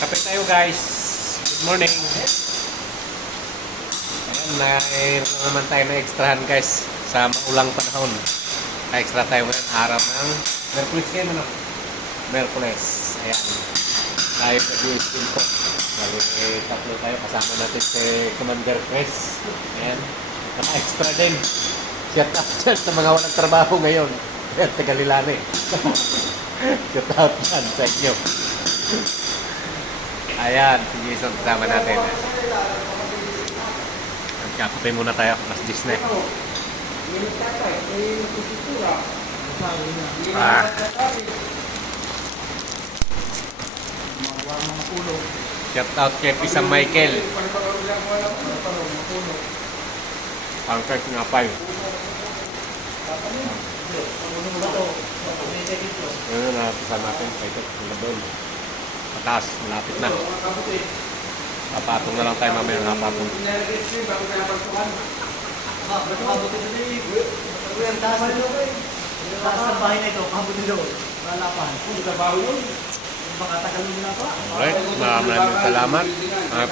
Kape tayo guys. Good morning. Ayan, mayroon na naman tayo na extrahan guys sa maulang panahon. Na-extra tayo ngayon araw ng Merkulis kayo ano? Merkulis. Ayan. Tayo sa USB ko. Bali, eh, tayo. Kasama natin si Commander Chris. Ayan. Naka-extra din. Shout out dyan sa mga walang trabaho ngayon. Ayan, tagalilani. Shout out dyan sa inyo. Ayan, si Jason kasama natin. Magkakape muna tayo. Mas 10 na eh. Ah. Shout out kay Pisang Michael. Pangkart nga pa yun. Yun na natin natin. Ito, Pataas, malapit na. Papatong na lang tayo mamaya ng hapapon. Ng bahay na ito, kabuti doon. Lalapan. Trabaho yun. Baka tagal mo na pa. Alright, maraming salamat. At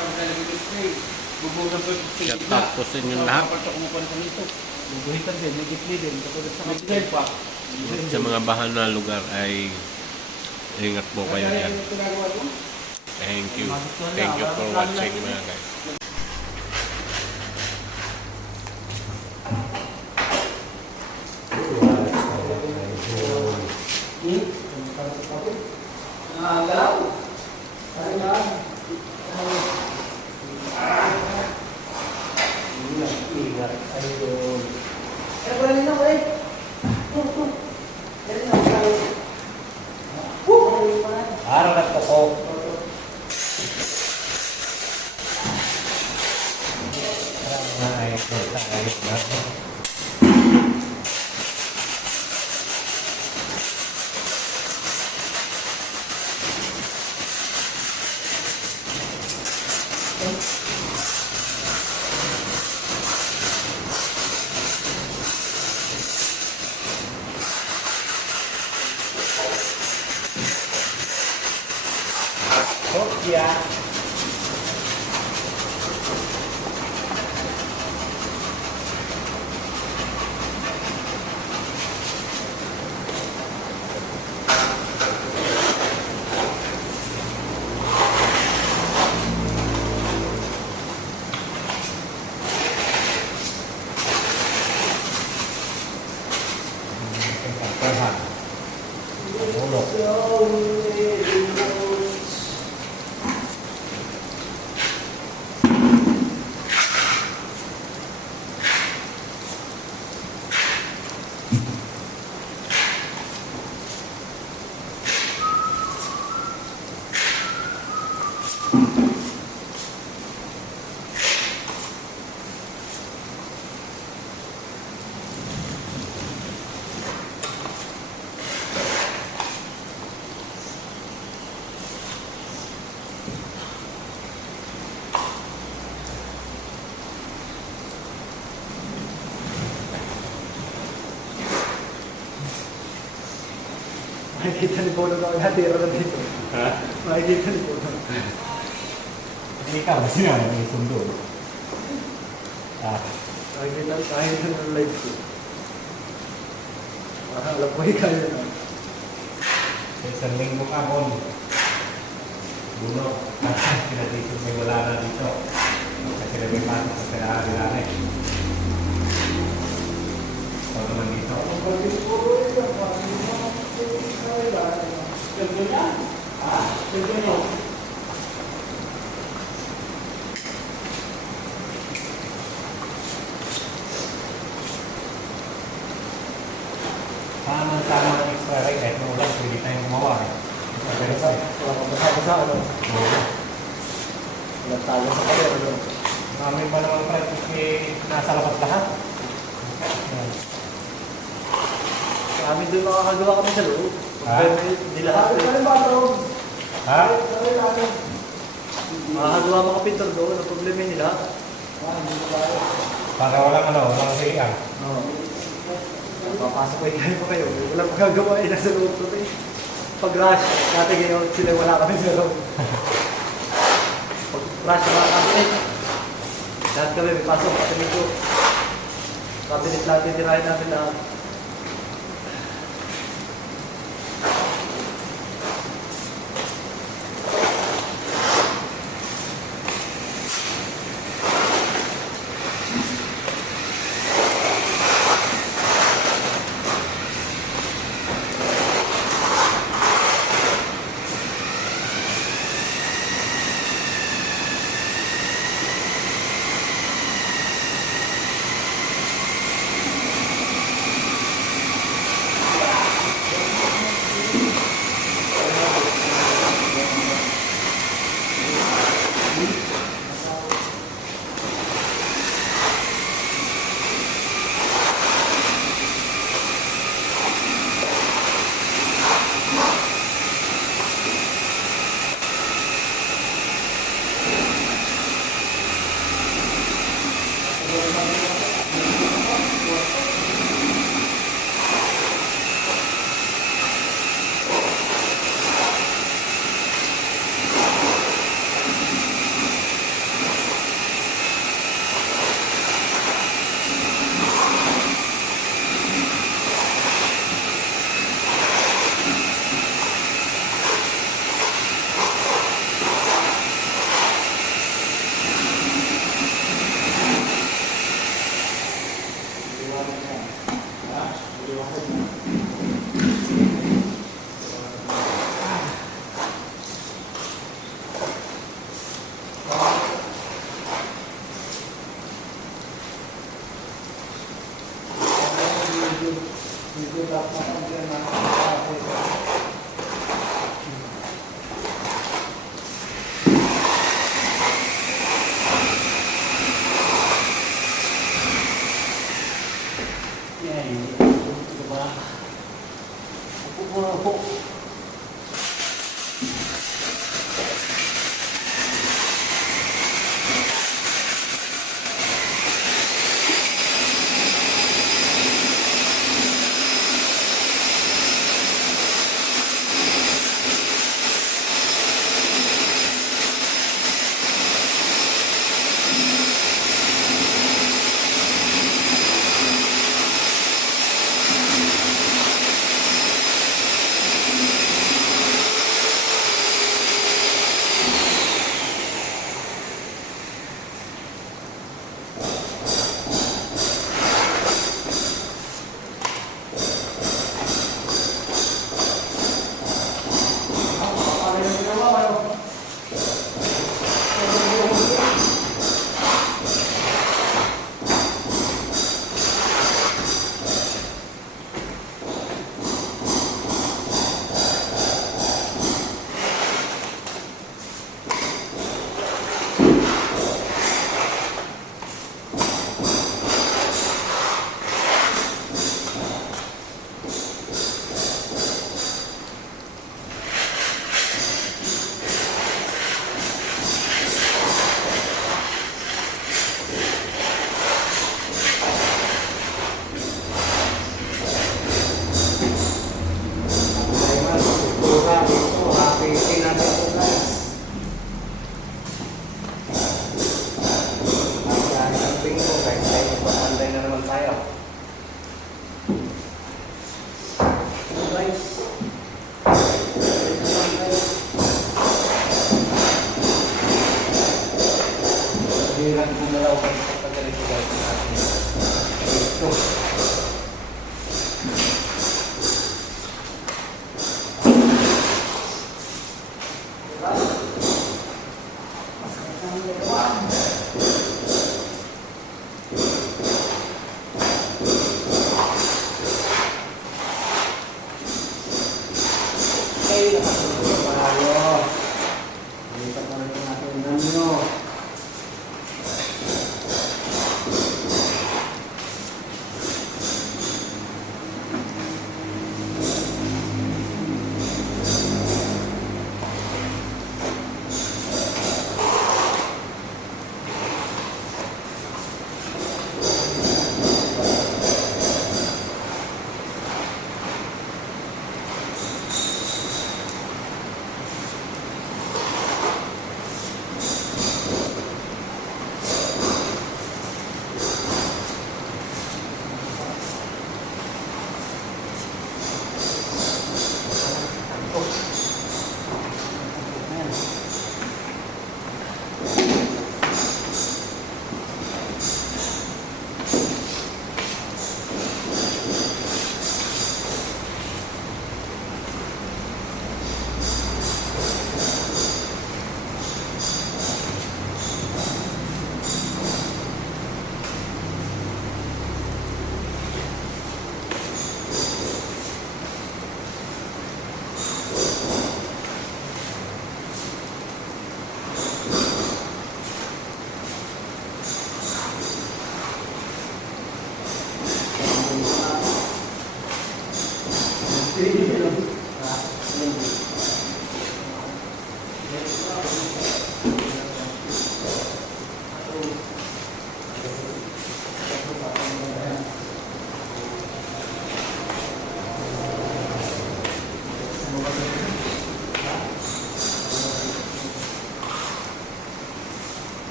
shout out po sa inyo lahat. Sa. Sa mga bahal na lugar ay ingat po kayo yan. Thank you. Thank you for watching mga guys. Ingat kayo. Kaya wala nila ko eh. Harap po ko. Makikita ni Polo na natira na dito. Ha? Makikita ni Polo. Ikaw, kasi nga may sundo. Ah, Makikita, ng live ko. Mahalap ko ikaw yun. sa isang linggo ka, Bon. Buno. Pinatito may wala na dito. Kasi may pasok sa kailangan Ito naman dito. Tama tama ang extra right kahit maulan, pwede tayong gumawa. eh. Pero sa Basa-basa ano. Walang talo sa kanya. Ano. Marami pa naman practice eh, nasa labas lahat. Kami doon makakagawa kami sa loob. Ha? Hindi lahat. Ha? Makakagawa mga pintor doon. Ang problema nila. Para walang ano, walang siyan. Oo. Papasok kayo pa kayo. Wala magagawa eh. Nasa loob ko eh. Pag rush, dati ngayon sila wala kami sa loob. Plus sa mga cabinet. Lahat kami may pasok, pati nito. Cabinet lahat titirahin namin lahat. Itu bahkan 见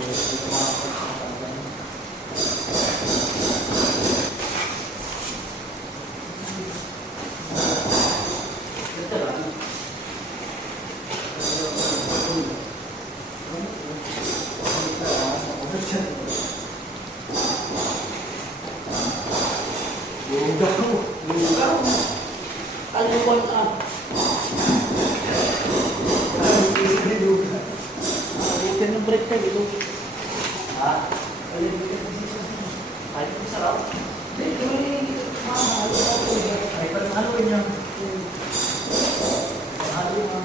Дякую. Parang ano yun yan? Mahal yung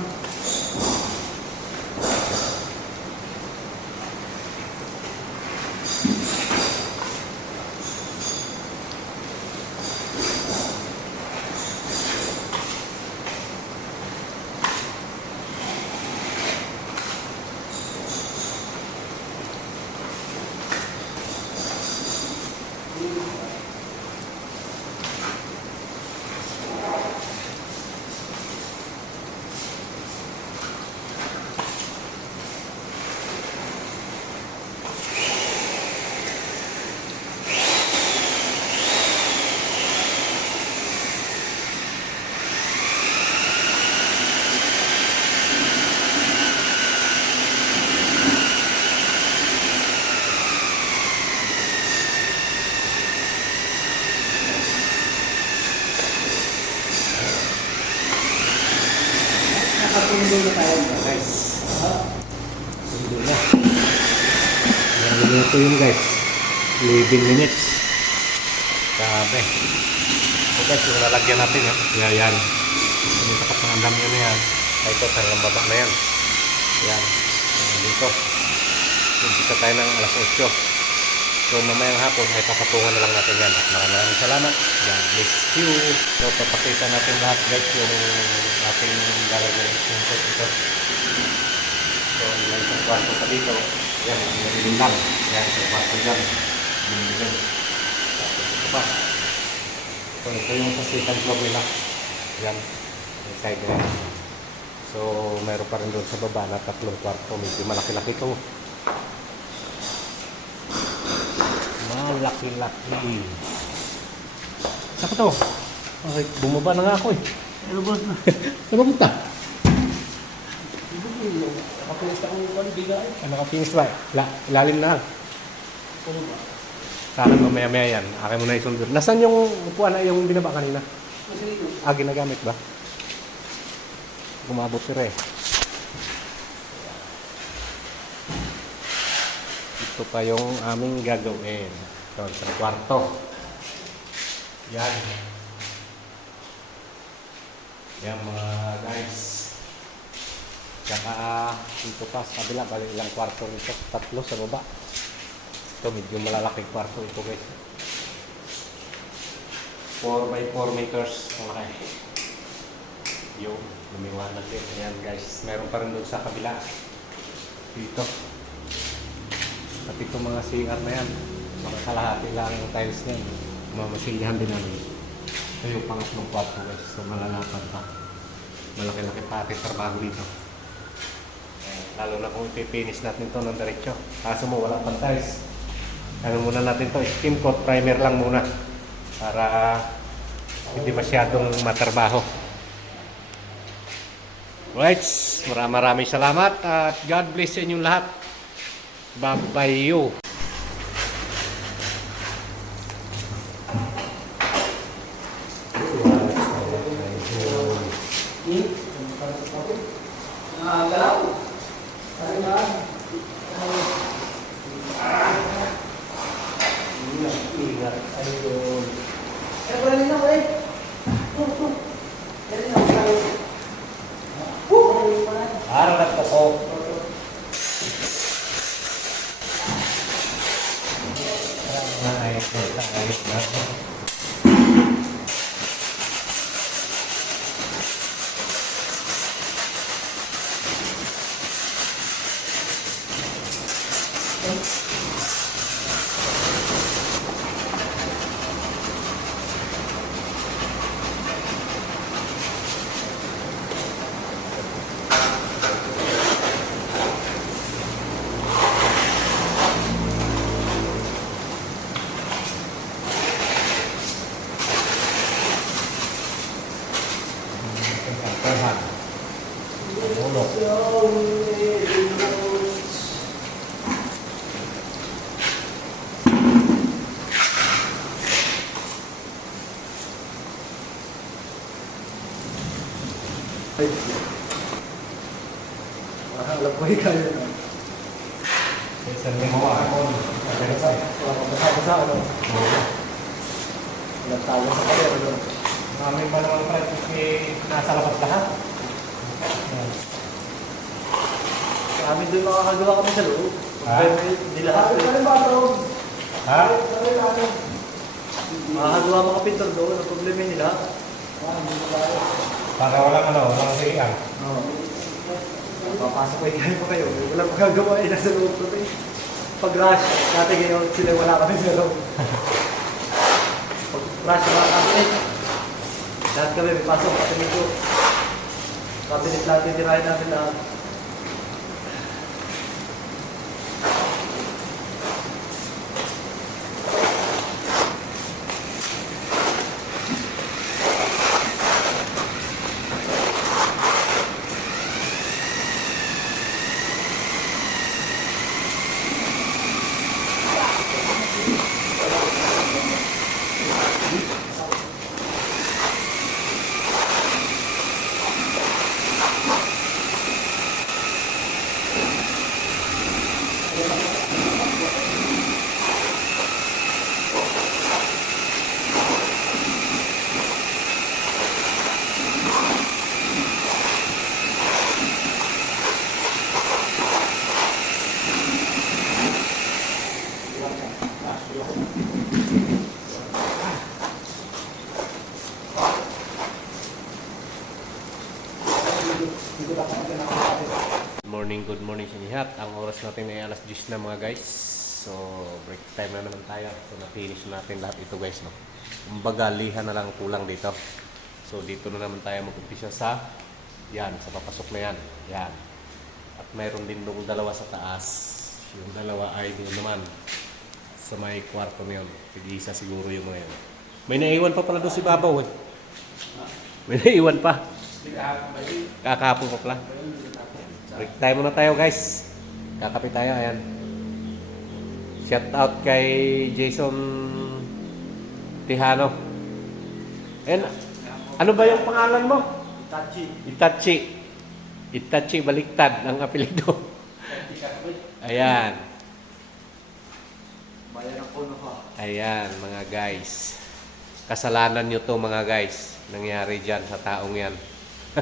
Nakatundo na tayo. Guys, Ha? sundo na. Ilang minuto yun guys. 11 minutes. Grabe. So guys, yung lalagyan natin. Yan, yan. Yung nakapangandam yun na yan. Ay, ito, hanggang baba na yan. Yan. Dito. Dito tayo ng alas 8. So mamayang hapon ay papatungan na lang natin yan. At maraming maraming salamat. God bless you. So papakita natin lahat guys yung ating lalagyan ito. So may isang kwarto pa dito. Yan, yung lang. Yan, yung kwarto dyan. Dyan. Tapos ito pa. So ito yung sa second floor nila. Yan. Yung side na yan. So meron pa rin doon sa baba na tatlong kwarto. Medyo malaki-laki ito. Malaki-laki. Saka to? Ay, bumaba na nga ako eh. Ano ba na? Saan ba punta? Nakapulis akong kwan, bigay. Ka finish ba? La, ilalim na. Ano ba? Sa akin mamaya-maya yan. Akin mo na isuldur. Nasaan yung upuan na yung binaba kanina? Ah, ginagamit ba? Gumabot si Re. Ito pa yung aming gagawin. Ito, sa kwarto. Yan. Yan mga guys. Tsaka dito pa sa kabila, bali ilang kwarto nito. Tatlo sa baba. Ito, medyo malalaking kwarto ito guys. 4 by 4 meters. Okay. Yung lumiwanag din. Ayan guys. Meron pa rin doon sa kabila. Dito. At itong mga CR na yan. Mga kalahati lang yung tiles na yan. Mamasilyahan din namin. Ito yung pangatlong kwarto guys. So malalapad pa. Malaki-laki pa ating trabaho dito. Lalo na kung ipipinis natin to ng diretso. Kaso mo wala pang tiles. Ano muna natin to? Skim coat primer lang muna. Para hindi masyadong matrabaho. Right, maraming salamat at God bless sa inyong lahat. Bye-bye you. Ah, galaw. Ay, na. Ingat. Ayun. Eh, wala rin ako eh. Ito, ito. Wala rin ako. Woo! Wala rin ako. Araw na po. Ay, ay, ay. Perhan. Ulok. Ay. Ah, alam ko ikaw yun. ah. Isang lima ako. Pero sa Wala kang basa sa ano. Walang talo sa kayo. Ano? Namin pa naman pa kasi nasa labas lahat. Sa amin doon makakagawa kami sa loob. Ha? Hindi lahat. Ha? Makakagawa mga pintor doon. Ang problema nila. Para walang ano, walang siyan. Oo. Papasok ko yung pa kayo. Wala pa gagawa eh. Nasa loob ko eh. Pag rush, dati ngayon sila wala kami sa loob. Pag rush mga kapit, lahat kami may pasok, pati nito. Kabinet lahat titirahin natin lahat. Good morning, good morning sa lahat. Ang oras natin 10 na mga guys. So, break time na naman tayo. So, na-finish na natin lahat ito guys. No? Kumbaga, liha na lang ang kulang dito. So, dito na naman tayo mag-umpisa sa yan, sa papasok na yan. Yan. At mayroon din doon dalawa sa taas. Yung dalawa ay yun naman sa may kwarto na yun. Tig-isa siguro yung mga yun. May naiwan pa pala doon si Babaw eh. May naiwan pa. Kakapon pa pala. Break time muna tayo guys. Kakapit tayo, ayan. Shout out kay Jason Tihano. And ano ba yung pangalan mo? Tachi. Itachi. Itachi baliktad ang apelido. Ayan. Bayan puno ka. Ayan, mga guys. Kasalanan nyo to mga guys. Nangyari dyan sa taong yan.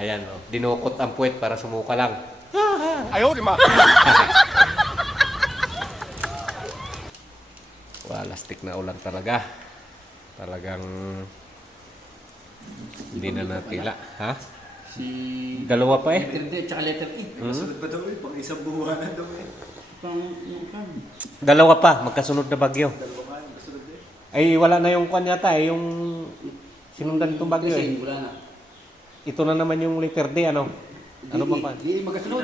Ayan, oh. dinukot ang puwet para sumuka lang. Ayaw, di ma. Walastik na ulan talaga. Talagang hindi na natila. Ha? Si... Dalawa pa eh. Letter D at saka letter E. Masunod ba daw eh? Pang isang buwan na daw eh. Pang yung kan. Dalawa pa, magkasunod na bagyo. Dalawa masunod eh. Ay, wala na yung kwan yata eh, yung sinundan itong bagyo eh. Wala na. Ito na naman yung letter D, ano? Ano ba pa? Hindi, magkasunod.